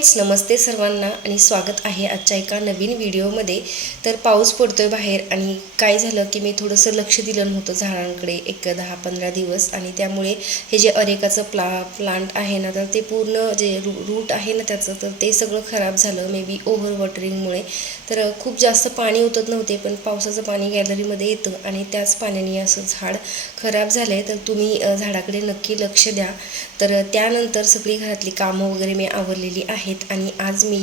Friends नमस्ते सर्वांना आणि स्वागत आहे आजच्या एका नवीन व्हिडिओमध्ये. तर पाऊस पडतोय बाहेर आणि काय झालं की मी थोडंसं लक्ष दिलं नव्हतं झाडांकडे एक दहा पंधरा दिवस आणि त्यामुळे हे जे अरेकाचं प्ला प्लांट आहे ना तर ते पूर्ण जे रू रूट आहे ना त्याचं तर ते सगळं खराब झालं. मे बी ओव्हर वॉटरिंगमुळे तर खूप जास्त पाणी उतरत नव्हते पण पावसाचं पाणी गॅलरीमध्ये येतं आणि त्याच पाण्याने असं झाड खराब झालं आहे तर तुम्ही झाडाकडे नक्की लक्ष द्या. तर त्यानंतर सगळी घरातली कामं वगैरे मी आवरलेली आहेत. आणि आज मी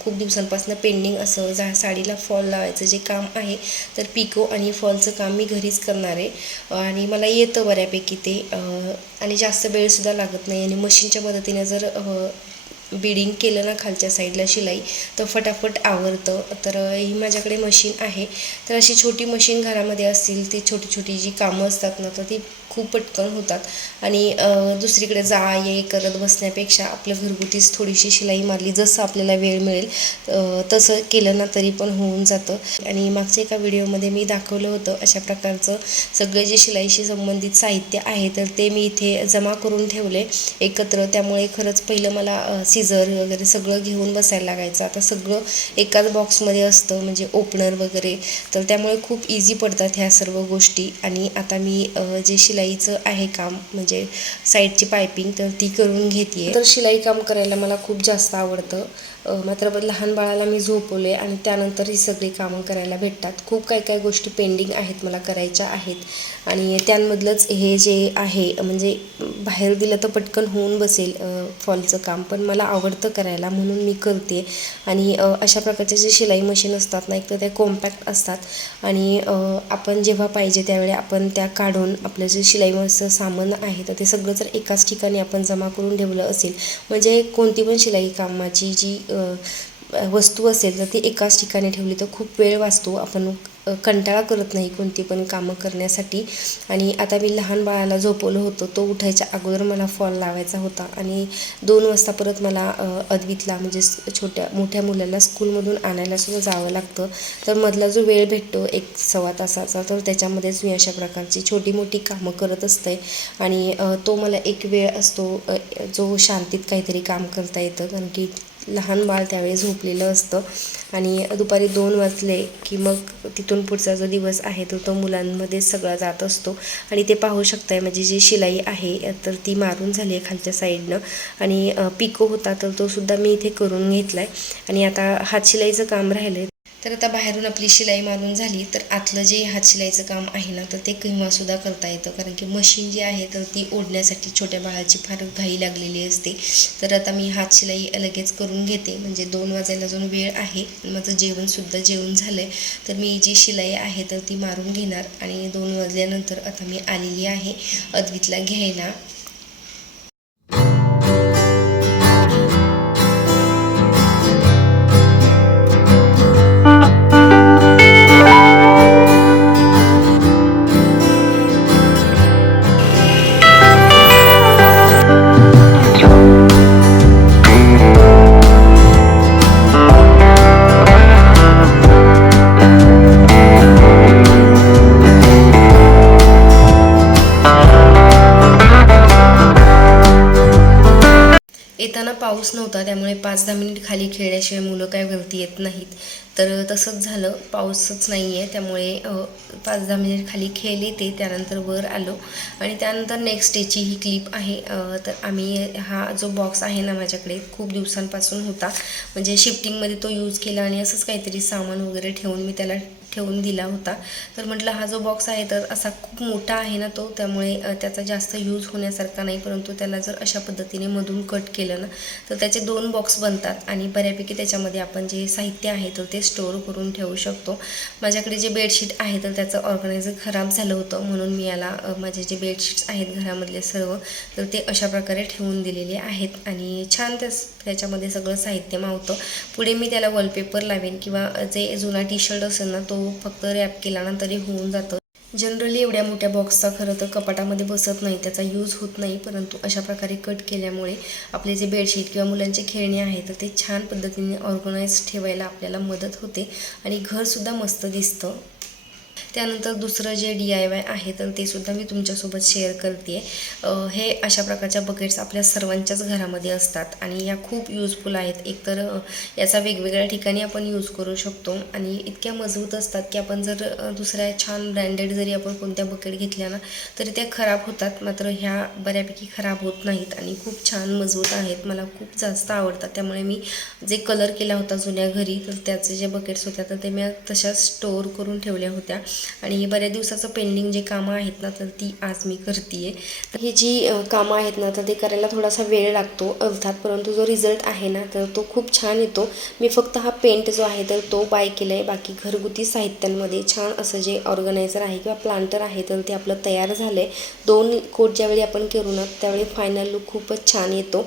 खूप दिवसांपासून पेंडिंग असं जा साडीला फॉल लावायचं जे काम आहे तर पिको आणि फॉलचं काम मी घरीच करणार आहे. आणि मला येतं बऱ्यापैकी ते. आणि जास्त वेळसुद्धा लागत नाही. आणि मशीनच्या मदतीने जर बिडिंग केलं ना खालच्या साईडला शिलाई तर फटाफट आवरतं. तर ही माझ्याकडे मशीन आहे. तर अशी छोटी मशीन घरामध्ये असतील ती छोटी छोटी जी कामं असतात ना तर ती खूप पटकन होतात. आणि दुसरीकडे जा ये करत बसण्यापेक्षा आपलं घरगुतीच थोडीशी शिलाई मारली जसं आपल्याला वेळ मिळेल तसं केलं ना तरी पण होऊन जातं. आणि मागच्या एका व्हिडिओमध्ये मी दाखवलं होतं अशा प्रकारचं सगळे जे शिलाईशी संबंधित साहित्य आहे तर ते मी इथे जमा करून ठेवले एकत्र. त्यामुळे खरंच पहिलं मला सिझर वगैरे सगळं घेऊन बसायला लागायचं. आता सगळं एकाच बॉक्समध्ये असतं म्हणजे ओपनर वगैरे. तर त्यामुळे खूप इझी पडतात ह्या सर्व गोष्टी. आणि आता मी जे शिलाई शिलाईचं आहे काम म्हणजे साईडची पायपिंग तर ती करून घेते तर शिलाई काम करायला मला खूप जास्त आवडतं. मात्र लहान बाळाला मी झोपवले आणि त्यानंतर ही सगळी कामं करायला भेटतात. खूप काही काही गोष्टी पेंडिंग आहेत मला करायच्या आहेत. आणि त्यांमधलंच हे जे आहे म्हणजे बाहेर दिलं तर पटकन होऊन बसेल फॉलचं काम. पण मला आवडतं करायला म्हणून मी करते. आणि अशा प्रकारचे जे शिलाई मशीन असतात ना एक तर ते कॉम्पॅक्ट असतात. आणि आपण जेव्हा पाहिजे त्यावेळी आपण त्या काढून आपलं जे शिलाई मशीनचं सामान आहे तर ते सगळं जर एकाच ठिकाणी आपण जमा करून ठेवलं असेल म्हणजे कोणती पण शिलाई कामाची जी वस्तू असेल तर ती एकाच ठिकाणी ठेवली तर खूप वेळ वाचतो. आपण कंटाळा करत नाही कोणती पण कामं करण्यासाठी. आणि आता मी लहान बाळाला झोपवलं होतं. तो उठायच्या अगोदर मला फॉल लावायचा होता. आणि दोन वाजता परत मला अद्वितला म्हणजे छोट्या मोठ्या मुलाला स्कूलमधून आणायलासुद्धा जावं लागतं. तर मधला जो वेळ भेटतो एक सव्वा तासाचा तर त्याच्यामध्येच मी अशा प्रकारची छोटी मोठी कामं करत असते. आणि तो मला एक वेळ असतो जो शांतीत काहीतरी काम करता येतं. कारण की लहान बाळ त्यावेळी झोपलेलं असतं. आणि दुपारी दोन वाजले की मग तिथून पुढचा जो दिवस आहे तो तो मुलांमध्ये सगळा जात असतो. आणि ते पाहू शकताय म्हणजे जी शिलाई आहे तर ती मारून झाली आहे खालच्या साईडनं. आणि पिको होता तर तो सुद्धा मी इथे करून घेतला आहे आणि आता हातशिलाईचं काम राहिलं आहे तर आता बाहेरून आपली शिलाई मारून झाली तर आतलं जे हात शिलाईचं काम आहे ना तर ते केव्हासुद्धा करता येतं. कारण की मशीन जी आहे तर ती ओढण्यासाठी छोट्या बाळाची फार घाई लागलेली असते. तर आता मी हात शिलाई लगेच करून घेते. म्हणजे दोन वाजायला अजून वेळ आहे माझं जेवणसुद्धा जेवण झालं आहे तर मी जी शिलाई आहे तर ती मारून घेणार. आणि दोन वाजल्यानंतर आता मी आलेली आहे अद्वितला घ्यायला. येताना पाऊस नव्हता त्यामुळे पाच दहा मिनिट खाली खेळल्याशिवाय मुलं काय वरती येत नाहीत. तर तसंच झालं. पाऊसच नाही आहे त्यामुळे पाच दहा मिनिट खाली खेळले ते त्यानंतर वर आलो. आणि त्यानंतर नेक्स्ट डेची ही क्लिप आहे. तर आम्ही हा जो बॉक्स आहे ना माझ्याकडे खूप दिवसांपासून होता. म्हणजे शिफ्टिंगमध्ये तो यूज केला आणि असंच काहीतरी सामान वगैरे ठेवून मी त्याला ठेवून दिला होता. तर म्हटलं हा जो बॉक्स आहे तर असा खूप मोठा आहे ना तो त्यामुळे त्याचा जास्त यूज होण्यासारखा नाही परंतु त्याला जर अशा पद्धतीने मधून कट केलं ना तर त्याचे दोन बॉक्स बनतात. आणि बऱ्यापैकी त्याच्यामध्ये आपण जे साहित्य आहे तर ते स्टोअर करून ठेवू शकतो. माझ्याकडे जे बेडशीट आहे तर त्याचं ऑर्गनायझर खराब झालं होतं म्हणून मी याला माझे जे बेडशीट्स आहेत घरामधले सर्व तर ते अशा प्रकारे ठेवून दिलेले आहेत. आणि छान त्यास त्याच्यामध्ये सगळं साहित्य मावतं. पुढे मी त्याला वॉलपेपर लावेन किंवा जे जुना टी शर्ट असेल ना तो फक्त रॅप केला ना तरी होऊन जातं. जनरली एवढ्या मोठ्या बॉक्सचा खरं तर कपाटामध्ये बसत नाही त्याचा यूज होत नाही. परंतु अशा प्रकारे कट केल्यामुळे आपले जे बेडशीट किंवा मुलांचे खेळणे आहे तर ते छान पद्धतीने ऑर्गनाईज ठेवायला आपल्याला मदत होते. आणि घरसुद्धा मस्त दिसतं. त्यानंतर दुसरं जे डी आय वाय आहे तर ते सुद्धा मी तुमच्यासोबत शेअर करते हे अशा प्रकारच्या बकेट्स आपल्या सर्वांच्याच घरामध्ये असतात आणि या खूप यूजफुल आहेत. एकतर याचा वेगवेगळ्या ठिकाणी आपण यूज करू शकतो आणि इतक्या मजबूत असतात की आपण जर दुसऱ्या छान ब्रँडेड जरी आपण कोणत्या बकेट घेतल्या ना तरी त्या खराब होतात. मात्र ह्या बऱ्यापैकी खराब होत नाहीत आणि खूप छान मजबूत आहेत. मला खूप जास्त आवडतात. त्यामुळे मी जे कलर केला होता जुन्या घरी तर त्याचे जे बकेट्स होत्या तर ते मी तशाच स्टोअर करून ठेवल्या होत्या. आणि हे बऱ्याच दिवसाचं पेंडिंग जे कामं आहेत ना तर ती आज मी करते तर ही जी कामं आहेत ना तर ते करायला थोडासा वेळ लागतो अर्थात परंतु जो रिझल्ट आहे ना तर तो खूप छान येतो. मी फक्त हा पेंट जो आहे तर तो बाय केला आहे बाकी घरगुती साहित्यांमध्ये छान असं जे ऑर्गनायझर आहे किंवा प्लांटर आहे तर ते आपलं तयार झालं आहे दोन कोट ज्यावेळी आपण करू ना त्यावेळी फायनल लुक खूपच छान येतो.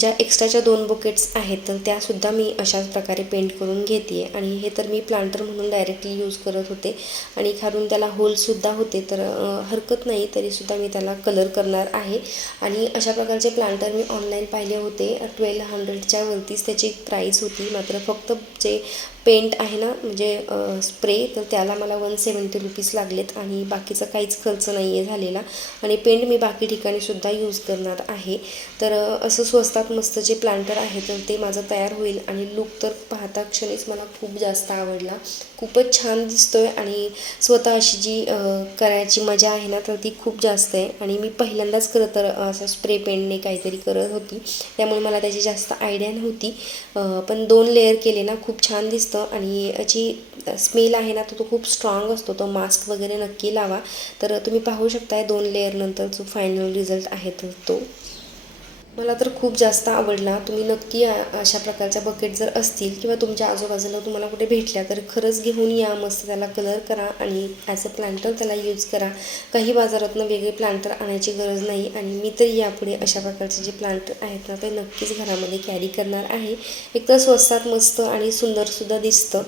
ज्या एक्स्ट्राच्या दोन बुकेट्स आहेत तर त्यासुद्धा मी अशाच प्रकारे पेंट करून घेते आणि हे तर मी प्लांटर म्हणून डायरेक्टली यूज करत होते. आणि खालून त्याला होलसुद्धा होते. तर हरकत नाही तरीसुद्धा मी त्याला कलर करणार आहे. आणि अशा प्रकारचे प्लांटर मी ऑनलाईन पाहिले होते. ट्वेल्व हंड्रेडच्या वरतीच त्याची प्राईस होती. मात्र फक्त जे पेंट आहे ना म्हणजे स्प्रे तर त्याला मला वन सेवन्टी रुपीज लागलेत आणि बाकीचा काहीच खर्च नाही आहे झालेला. आणि पेंट मी बाकी ठिकाणीसुद्धा यूज करणार आहे. तर असं स्वस्तात मस्त जे प्लांटर आहे तर ते माझं तयार होईल. आणि लुक तर पाहता क्षणीच मला खूप जास्त आवडला. खूपच छान दिसतोय आणि स्वतः अशी जी करायची मजा आहे ना तर ती खूप जास्त आहे. आणि मी पहिल्यांदाच खरं तर असं स्प्रे पेंटने काहीतरी करत होती. त्यामुळे मला त्याची जास्त आयडिया नव्हती. पण दोन लेअर केले ना खूप छान दिसतं. आणि याची स्मेल आहे ना तो तो खूप स्ट्रॉंग असतो. तो मास्क वगैरे नक्की लावा. तर तुम्ही पाहू शकताय दोन लेअरनंतर जो फायनल रिझल्ट आहे तर तो. मला तर खूप जास्त आवडला. तुम्ही नक्की अशा प्रकारच्या बकेट जर असतील किंवा तुमच्या आजूबाजूला तुम्हाला कुठे भेटल्या तर खरंच घेऊन या. मस्त त्याला कलर करा आणि ॲज अ प्लांटर त्याला यूज करा. काही बाजारातनं वेगळे प्लांटर आणायची गरज नाही आणि मी तरी यापुढे अशा प्रकारचे जे प्लांटर आहेत ना ते नक्कीच घरामध्ये कॅरी करणार आहे. एकतर स्वस्तात मस्त आणि सुंदरसुद्धा दिसतं.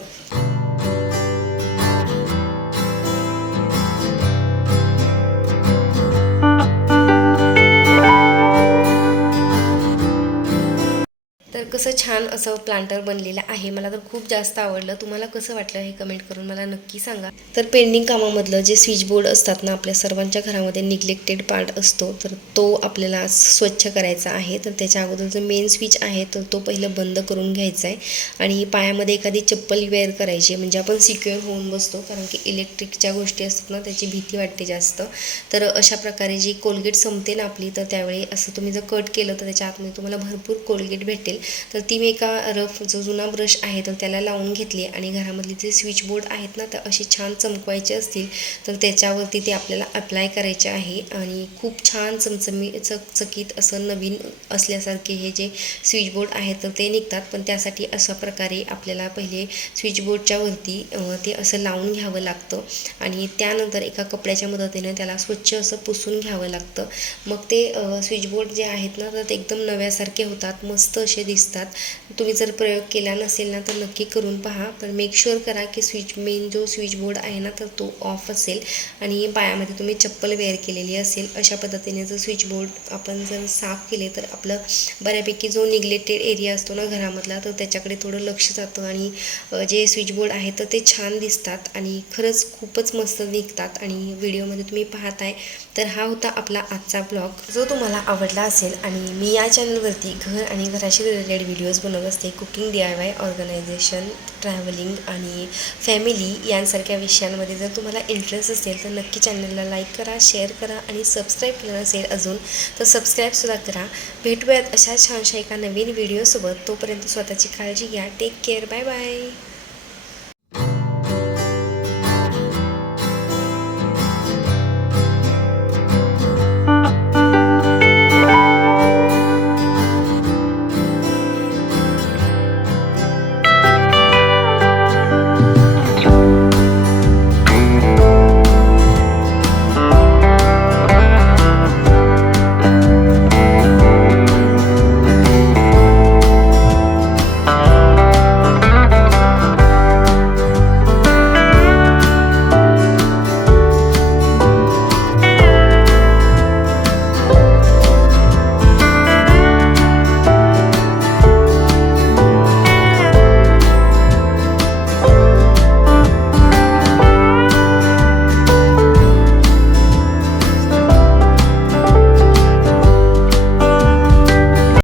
कसं छान असं प्लांटर बनलेलं आहे मला तर खूप जास्त आवडलं. तुम्हाला कसं वाटलं हे कमेंट करून मला नक्की सांगा. तर पेंडिंग कामामधलं जे स्विच बोर्ड असतात ना आपल्या सर्वांच्या घरामध्ये निग्लेक्टेड पार्ट असतो तर तो आपल्याला स्वच्छ करायचा आहे. तर त्याच्या अगोदर जो मेन स्विच आहे तर तो पहिलं बंद करून घ्यायचा आहे आणि पायामध्ये एखादी चप्पल वेअर करायची आहे. म्हणजे आपण सिक्युअर होऊन बसतो कारण की इलेक्ट्रिकच्या गोष्टी असतात ना त्याची भीती वाटते जास्त. तर अशा प्रकारे जी कोलगेट संपते ना आपली तर त्यावेळी असं तुम्ही जर कट केलं तर त्याच्या आतमध्ये तुम्हाला भरपूर कोलगेट भेटेल. तर ती मी एका रफ जो जुना ब्रश आहे तर त्याला लावून घेतली आणि घरामधले जे स्विच बोर्ड आहेत ना तर असे छान चमकवायचे असतील तर त्याच्यावरती ते आपल्याला अप्लाय करायचे आहे. आणि खूप छान चमचमी चकचकीत असं नवीन असल्यासारखे हे जे स्विच बोर्ड आहेत तर ते निघतात. पण त्यासाठी अशा प्रकारे आपल्याला पहिले स्विच बोर्डच्या वरती ते असं लावून घ्यावं लागतं. आणि त्यानंतर एका कपड्याच्या मदतीने त्याला स्वच्छ असं पुसून घ्यावं लागतं. मग ते स्विच बोर्ड जे आहेत ना तर ते एकदम नव्यासारखे होतात मस्त असे दिसतात. तुम्ही जर प्रयोग केला नसेल ना तर नक्की करून पहा. पण मेक शुअर करा की स्विच मेन जो स्विच बोर्ड आहे ना तर तो ऑफ असेल. आणि पायामध्ये तुम्ही चप्पल वेअर केलेली असेल अशा पद्धतीने जर स्विच बोर्ड आपण जर साफ केले तर आपलं बऱ्यापैकी जो निग्लेक्टेड एरिया असतो ना घरामधला तर त्याच्याकडे थोडं लक्ष जातं. आणि जे स्विच बोर्ड आहे तर ते छान दिसतात. आणि खरंच खूपच मस्त निघतात. आणि व्हिडिओमध्ये तुम्ही पाहताय. तर हा होता आपला आजचा ब्लॉग. जो तुम्हाला आवडला असेल आणि मी या चॅनलवरती घर आणि घराशी रिलेटेड व्हिडिओज बनवत असते cooking D I Y organisation travelling आणि फॅमिली यांसारख्या विषयांमध्ये जर तुम्हाला इंटरेस्ट असेल तर नक्की चॅनलला लाईक करा शेअर करा आणि सबस्क्राईब केलं नसेल अजून तर सबस्क्राईबसुद्धा करा. भेटूयात अशा छानशा एका नवीन व्हिडिओसोबत तोपर्यंत स्वतःची काळजी घ्या. Take care bye bye